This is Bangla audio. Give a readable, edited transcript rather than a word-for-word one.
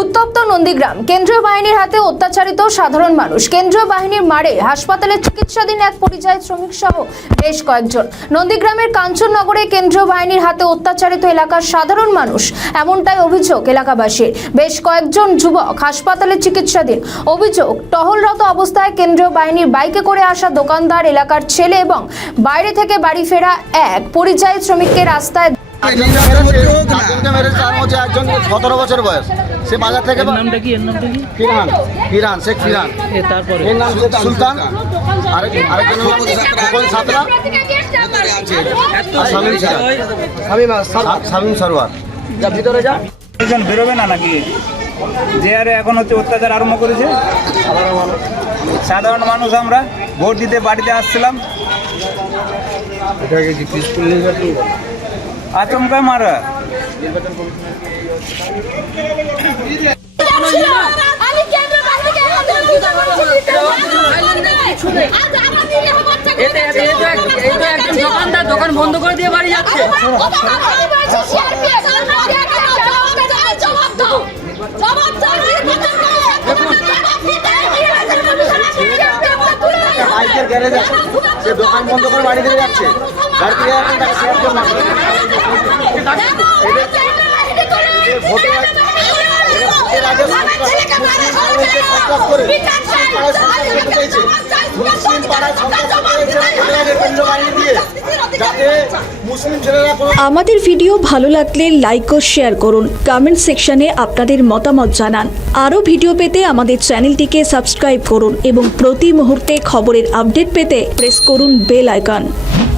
উত্তপ্ত নন্দীগ্রাম। কেন্দ্রীয় বাহিনীর হাতে অত্যাচারিত সাধারণ মানুষ। কেন্দ্রীয় বাহিনীর মারে হাসপাতালে চিকিৎসাধীন এক পরিযায়ী শ্রমিক সহ বেশ কয়েকজন। নন্দীগ্রামের কাঞ্চননগরে কেন্দ্রীয় বাহিনীর হাতে অত্যাচারিত এলাকার সাধারণ মানুষ, এমনটাই অভিযোগ এলাকাবাসীর। বেশ কয়েকজন যুবক হাসপাতালে চিকিৎসাধীন। অভিযোগ, টহলরত অবস্থায় কেন্দ্রীয় বাহিনীর বাইকে করে আসা দোকানদার, এলাকার ছেলে এবং বাইরে থেকে বাড়ি ফেরা এক পরিযায়ী শ্রমিককে রাস্তায় 17 বছর বয়স। সে বাজার থেকে ফিরহান শেখ ফিরহান, এর নাম সুলতান, আরেকজন সাতরা, শামীম সরোয়ার। যা ভিতরে যা, বেরোবে না নাকি? যে আরে এখন হচ্ছে অত্যাচার আরম্ভ করেছে সাধারণ মানুষ। আমরা ভোট দিতে বাড়িতে আসছিলাম, আচমকা মারা। দোকান বন্ধ করে দিয়ে বাড়ি যাচ্ছে। বাইকের গ্যারেজ আছে, সে দোকান বন্ধ করে বাড়ি থেকে যাচ্ছে। বাড়ি থেকে যাচ্ছে, তাকে শেয়ার করে মারছে। এর আগে মুসলিম পাড়ায় মুসলিম ছেলেরা। আমাদের ভিডিও ভালো লাগলে লাইক ও শেয়ার করুন, কমেন্ট সেকশনে আপনাদের মতামত জানান। আরও ভিডিও পেতে আমাদের চ্যানেলটিকে সাবস্ক্রাইব করুন এবং প্রতি মুহূর্তে খবরের আপডেট পেতে প্রেস করুন বেল আইকন।